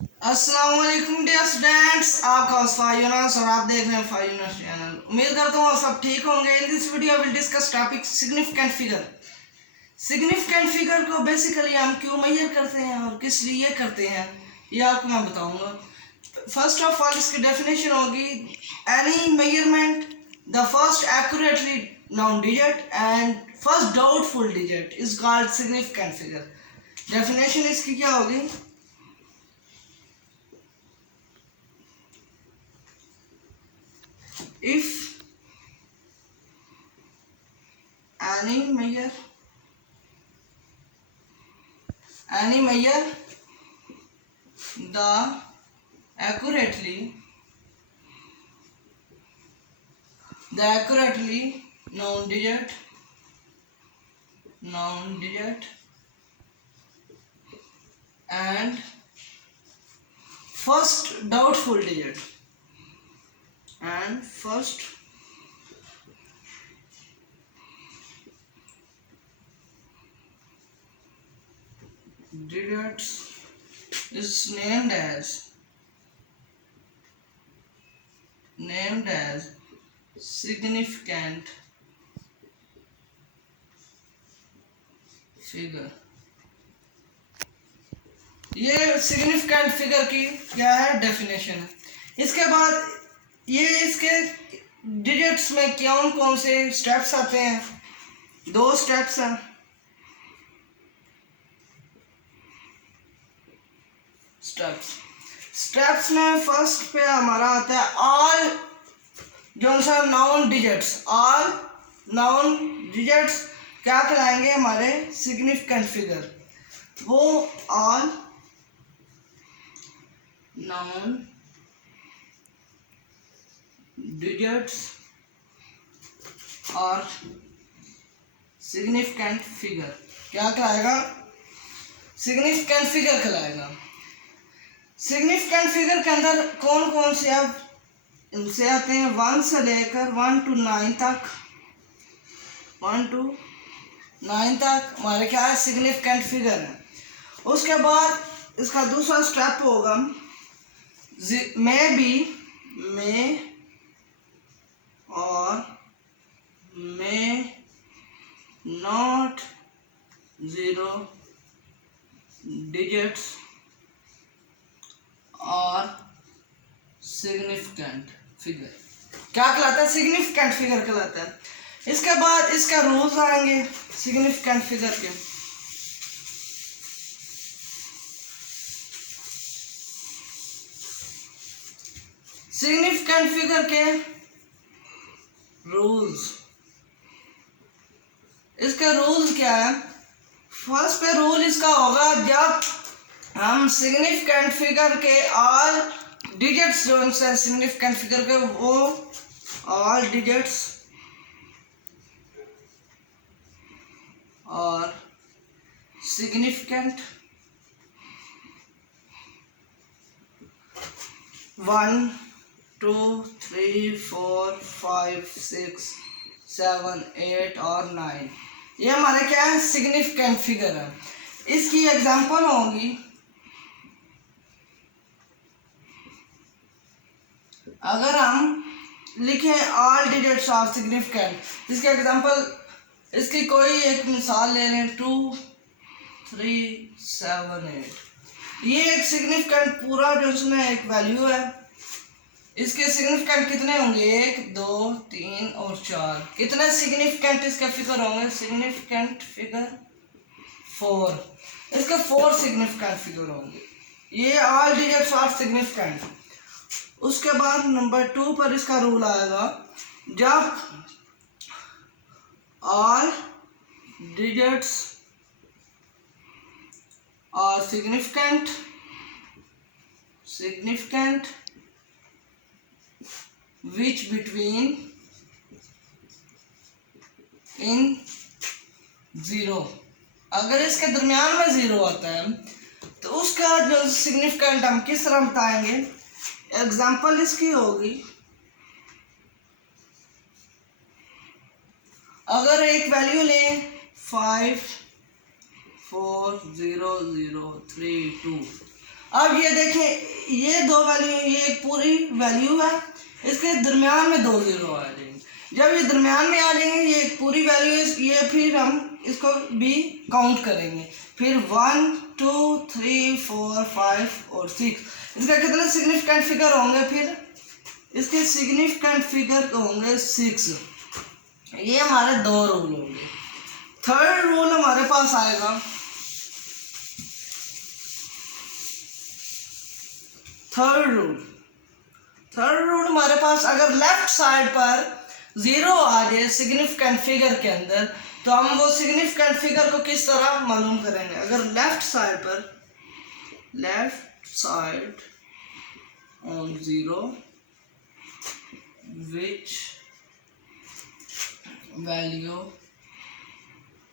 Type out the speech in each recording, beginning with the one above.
अस्सलाम वालेकुम dear students, आपका यूनस और आप देख रहे हैं यूनस चैनल। उम्मीद करता हूँ सब ठीक होंगे। In this video will discuss topic significant figure. Significant figure को बेसिकली हम क्यों मेजर करते हैं और किस लिए करते हैं, ये आपको मैं बताऊंगा। फर्स्ट ऑफ ऑल इसकी डेफिनेशन होगी any measurement the first accurately noun digit and first doubtful digit is called significant figure. Definition इसकी क्या होगी? If any measure the accurately known digit and first doubtful digit digits is named as significant figure। ये significant figure की क्या है definition है। इसके बाद ये इसके डिजिट्स में कौन कौन से स्टेप्स आते हैं? 2 स्टेप्स हैं। स्टेप्स में फर्स्ट पे हमारा आता है ऑल जो सा noun digits. All noun digits क्या कहलाएंगे? हमारे सिग्निफिकेंट फिगर। वो ऑल नाउन डिजिट्स और सिग्निफिकेंट फिगर क्या कहलाएगा? सिग्निफिकेंट फिगर कहलाएगा। सिग्निफिकेंट फिगर के अंदर कौन कौन से अब इनसे आते हैं? 1 से लेकर 1 to 9 तक। 1 to 9 तक हमारे क्या है? सिग्निफिकेंट फिगर है। उसके बाद इसका दूसरा स्टेप होगा मे और मे नॉट 0 डिजिट्स और सिग्निफिकेंट फिगर क्या कहलाता है? सिग्निफिकेंट फिगर कहलाता है। इसके बाद इसका रूल्स आएंगे सिग्निफिकेंट फिगर के। सिग्निफिकेंट फिगर के रूल्स, इसके रूल्स क्या है? फर्स्ट पे रूल इसका होगा जब हम सिग्निफिकेंट फिगर के ऑल डिजिट्स जो है सिग्निफिकेंट फिगर के वो ऑल डिजिट्स और सिग्निफिकेंट 1 2 3 4 5 6 7 8 और 9 ये हमारे क्या है? सिग्निफिकेंट फिगर है। इसकी एग्जांपल होगी अगर हम लिखें ऑल डिजिट्स आर सिग्निफिकेंट। इसके एग्जांपल इसकी कोई एक मिसाल ले लें 2 3 7 8। ये एक सिग्निफिकेंट पूरा जो उसमें एक वैल्यू है। इसके सिग्निफिकेंट कितने होंगे? 1 2 3 और 4। कितने सिग्निफिकेंट इसके फिगर होंगे? Significant figure 4। इसके 4 सिग्निफिकेंट फिगर होंगे। ये ऑल डिजिट्स आर सिग्निफिकेंट। उसके बाद नंबर 2 पर इसका रूल आएगा जब all digits are significant which between in 0। अगर इसके दरमियान में 0 आता है तो उसका जो सिग्निफिकेंट हम किस तरह बताएंगे? एग्जाम्पल इसकी होगी अगर एक वैल्यू लें 5 4 0 0 3 2 अब ये देखें, ये दो वैल्यू, ये एक पूरी वैल्यू है, इसके दरमियान में 2 जीरो आ जाएंगे। जब ये दरमियान में आ जाएंगे, ये एक पूरी वैल्यू है, ये फिर हम इसको भी काउंट करेंगे, फिर 1 2 3 4 5 और 6। इसका कितने सिग्निफिकेंट फिगर होंगे? फिर इसके सिग्निफिकेंट फिगर होंगे 6। ये हमारे 2 रूल होंगे। थर्ड रूल हमारे पास आएगा, थर्ड रूल हमारे पास, अगर लेफ्ट साइड पर 0 आ जाए सिग्निफिकेंट फिगर के अंदर, तो हम वो सिग्निफिकेंट फिगर को किस तरह मालूम करेंगे? अगर left side on 0 which value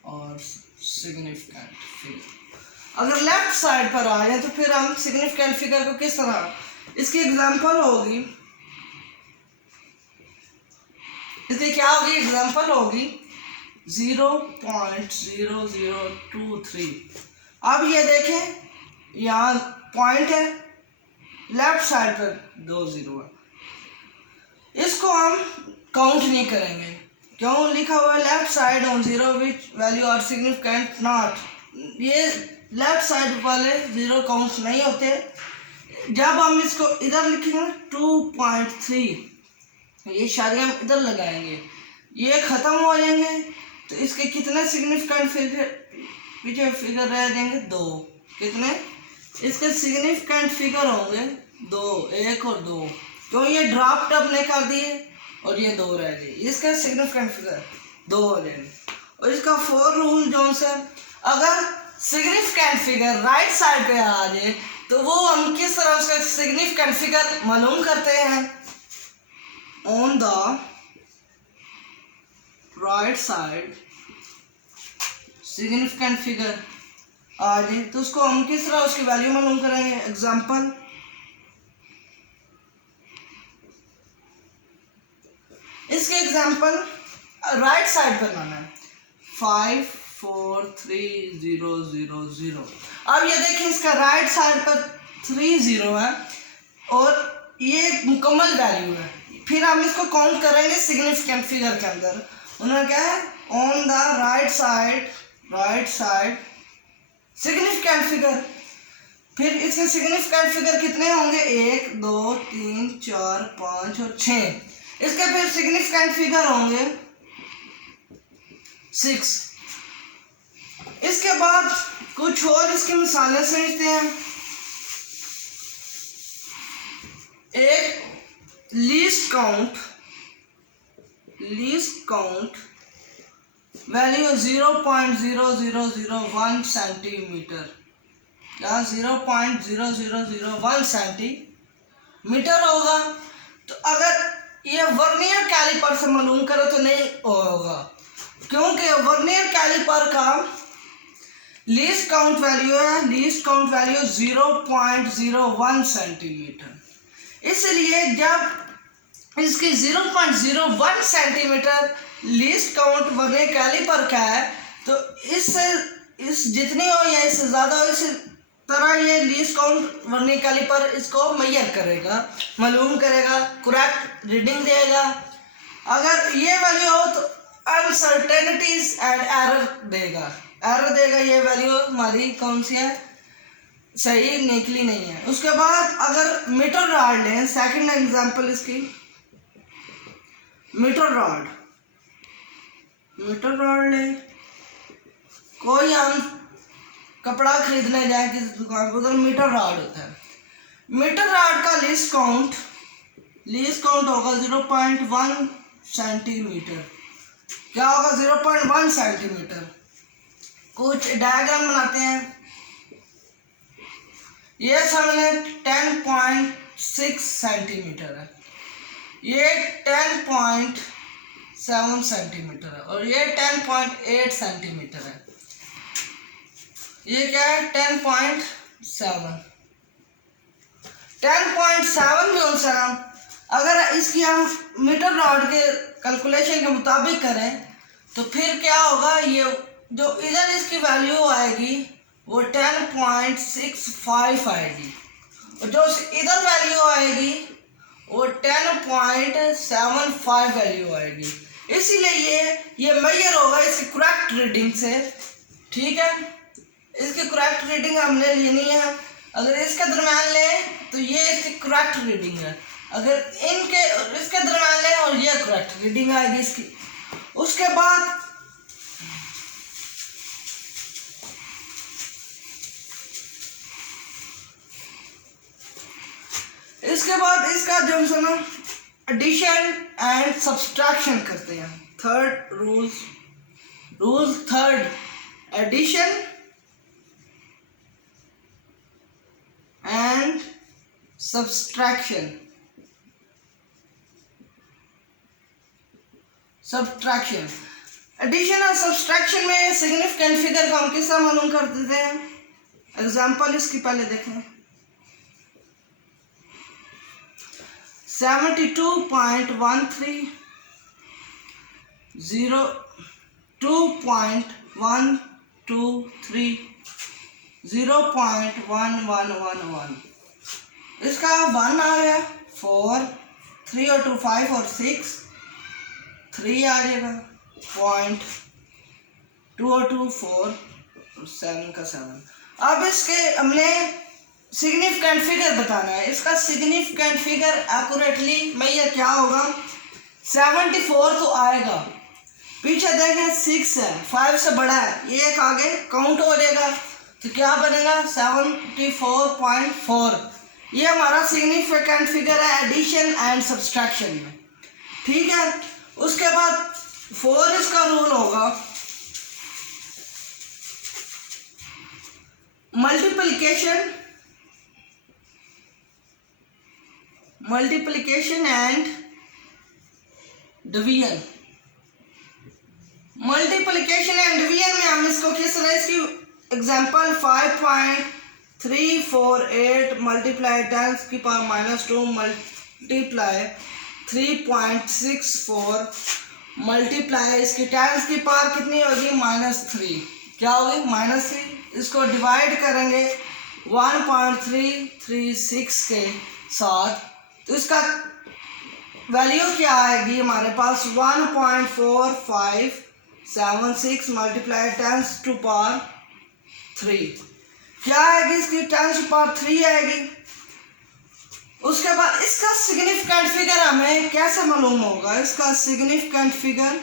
और सिग्निफिकेंट फिगर, अगर लेफ्ट साइड पर आ जाए तो फिर हम सिग्निफिकेंट फिगर को किस तरह, इसकी एग्जांपल होगी, इसकी क्या होगी? एग्जांपल होगी 0.0023। अब ये देखें, यहाँ पॉइंट है, लेफ्ट साइड पर 2 जीरो है, इसको हम काउंट नहीं करेंगे। क्यों? लिखा हुआ है left side on 0 which value are significant not, ये लेफ्ट साइड वाले 0 काउंट नहीं होते। जब हम इसको इधर लिखेंगे 2.3, ये शायद हम इधर लगाएंगे, ये ख़त्म हो जाएंगे, तो इसके कितने सिग्निफिकेंट फिगर रह जाएंगे? 2। कितने? इसके सिग्निफिकेंट फिगर होंगे 2, 1 और 2। क्यों? ये ड्रॉप टप नहीं कर दिए और ये 2 रह गए, इसका सिग्निफिकेंट फिगर 2 हो जाएंगे। और इसका 4 रूल जो से, अगर सिग्निफिकेंट फिगर राइट साइड पे आ जाए तो वो हम किस तरह उसका सिग्निफिकेंट फिगर मालूम करते हैं? On the right side significant figure आ जाए तो उसको हम किस तरह उसकी वैल्यू मालूम करेंगे? एग्जांपल, इसके एग्जांपल राइट साइड पर लाना है, 5 4 3 0 0 0। अब ये देखिए, इसका राइट साइड पर 3 0 है और ये मुकम्मल वैल्यू है। फिर हम इसको काउंट करेंगे सिग्निफिकेंट फिगर के अंदर। उन्होंने क्या है? On the right side significant figure. फिर इसके सिग्निफिकेंट फिगर कितने होंगे? 1 2 3 4 5 और 6। इसके फिर सिग्निफिकेंट फिगर होंगे 6। इसके बाद कुछ और इसकी मिसालें समझते हैं। एक लीस्ट काउंट वैल्यू 0.0001 सेंटीमीटर या 0.0001 सेंटीमीटर होगा। तो अगर ये वर्नियर कैलिपर से मालूम करो तो नहीं होगा, क्योंकि वर्नियर कैलिपर का लीस्ट काउंट वैल्यू है 0.01 सेंटीमीटर। इसलिए जब इसकी 0.01 centimetre least count vernier caliper का है तो इस जितनी हो या इससे ज़्यादा हो, इस तरह ये लीस्ट काउंट वर्नियर कैलिपर इसको मेजर करेगा, मालूम करेगा, करेक्ट रीडिंग देगा। अगर ये वैल्यू हो तो अनसर्टेनिटीज एंड एरर देगा, ये वैल्यू हमारी कौन सी है? सही निकली नहीं है। उसके बाद अगर मीटर रॉड लें, सेकंड एग्जांपल इसकी मीटर रॉड लें। कोई हम कपड़ा खरीदने जाए किसी दुकान पर तो मीटर रॉड होता है। मीटर रॉड का लीस्ट काउंट होगा 0.1 सेंटीमीटर। क्या होगा? 0.1 सेंटीमीटर। कुछ डायग्राम बनाते हैं। ये सामने 10.6 सेंटीमीटर है, ये 10.7 सेंटीमीटर है और ये 10.8 सेंटीमीटर है। ये क्या है? 10.7 भी हो सकता। अगर इसकी हम मीटर रॉड के कैलकुलेशन के मुताबिक करें तो फिर क्या होगा? ये जो इधर इसकी वैल्यू आएगी वो 10.65 आएगी। जो इधर वैल्यू आएगी वो 10.75 वैल्यू आएगी, इसीलिए ये मेजर होगा इसकी करेक्ट रीडिंग से। ठीक है, इसकी करेक्ट रीडिंग हमने लेनी है। अगर इसके दरम्यान लें तो ये इसकी करेक्ट रीडिंग है, अगर इनके इसके दरम्यान लें और ये करेक्ट रीडिंग आएगी इसकी। उसके बाद इसका जो है ना एडिशन एंड सब्सट्रैक्शन करते हैं। Third rule third, addition and subtraction. Addition और सब्सट्रैक्शन में सिग्निफिकेंट फिगर को हम किससे मालूम कर देते हैं? एग्जाम्पल इसकी पहले देखें। 72.13 2.123 0.1111, इसका 1 आ गया, 4 3 और 2 5 और 6 3 आ जाएगा, 2 और 2 4 और 7 का 7। अब इसके हमने सिग्निफिकेंट फिगर बताना है। इसका सिग्निफिकेंट फिगर एक्यूरेटली मैया क्या होगा? 74 तो आएगा, पीछे देखें 6 है, 5 से बड़ा है, ये एक आगे काउंट हो जाएगा तो क्या बनेगा? 74.4। ये हमारा सिग्निफिकेंट फिगर है एडिशन एंड सब्सट्रैक्शन में। ठीक है, उसके बाद 4 इसका रूल होगा multiplication and division. Multiplication and division में हम इसको किस तरह, इसकी एग्जांपल 5.348 मल्टीप्लाई 10⁻² मल्टीप्लाई 3.64 मल्टीप्लाई इसकी 10 की पावर कितनी होगी? -3। क्या होगी? -3। इसको डिवाइड करेंगे 1.336 के साथ तो इसका वैल्यू क्या आएगी हमारे पास? 1.4576 मल्टीप्लाई 10⁻³ क्या आएगी? इसकी 10⁻³ आएगी। उसके बाद इसका सिग्निफिकेंट फिगर हमें कैसे मालूम होगा? इसका सिग्निफिकेंट फिगर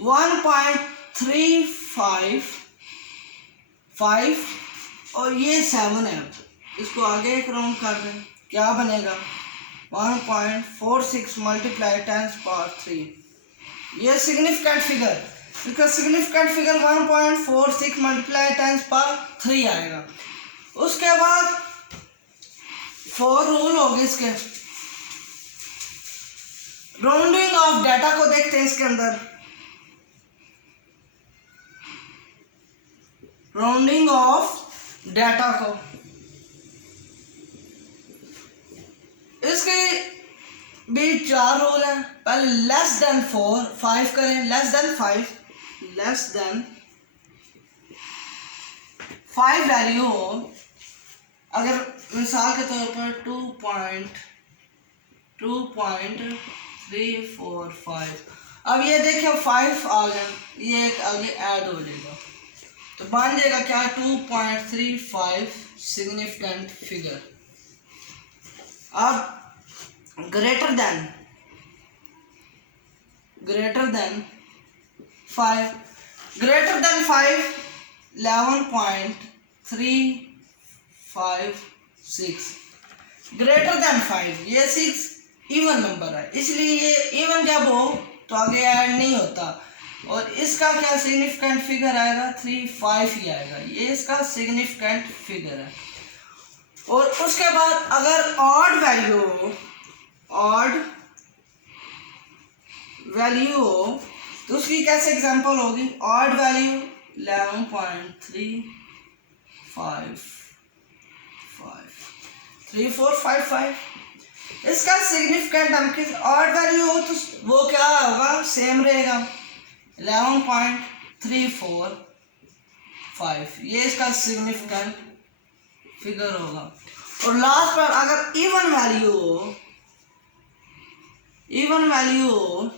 1.355 और ये 7 है, इसको आगे एक राउंड कर दें, क्या बनेगा? 1.46 मल्टीप्लाई 10⁻³ ये सिग्निफिकेंट फिगर, इसका सिग्निफिकेंट फिगर 1.46 मल्टीप्लाई 10⁻³ आएगा। उसके बाद 4 रूल होंगे इसके। राउंडिंग ऑफ डाटा को देखते हैं इसके अंदर। राउंडिंग ऑफ डाटा को इसके भी 4 रूल है। पहले लेस देन 5 करें, लेस देन 5 वैल्यू हो, अगर मिसाल के तौर पर 2.345। अब ये देखिए 5 आ गया, ये एक आगे ऐड हो जाएगा तो बन जाएगा क्या? 2.35 सिग्निफिकेंट फिगर। अब ग्रेटर देन 5 11.356 ग्रेटर देन 5, ये 6 इवन नंबर है, इसलिए ये इवन जब हो तो आगे ऐड नहीं होता और इसका क्या सिग्निफिकेंट फिगर आएगा? 35 ही आएगा, ये इसका सिग्निफिकेंट फिगर है। और उसके बाद अगर ऑड वैल्यू हो तो उसकी कैसे एग्जांपल होगी? ऑड वैल्यू 11.3455 इसका सिग्निफिकेंट हम किस ऑड वैल्यू हो तो वो क्या होगा? सेम रहेगा 11.345, ये इसका सिग्निफिकेंट फिगर होगा। और लास्ट पर अगर इवन वैल्यू हो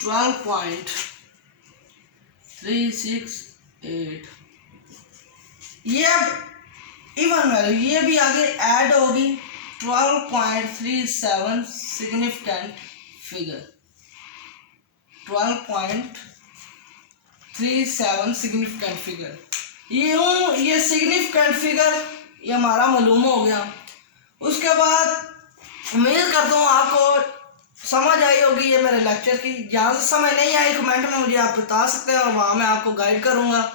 12.368, ये अब इवन वैल्यू ये भी आगे ऐड होगी 12.37 सिग्निफिकेंट फिगर 12.37 सिग्निफिकेंट फिगर। ये सिग्निफिकेंट फिगर ये हमारा मालूम हो गया। उसके बाद उम्मीद करता हूँ आपको समझ आई होगी ये मेरे लेक्चर की। जहाँ से समझ नहीं आई कमेंट में मुझे आप बता सकते हैं और वहाँ मैं आपको गाइड करूँगा।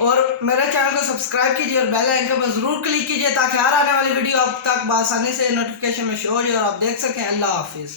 और मेरे चैनल को सब्सक्राइब कीजिए और बेल आइकन पर ज़रूर क्लिक कीजिए ताकि हर आने वाली वीडियो आप तक आसानी से नोटिफिकेशन में शो हो जाए और आप देख सकें। अल्लाह हाफिज़।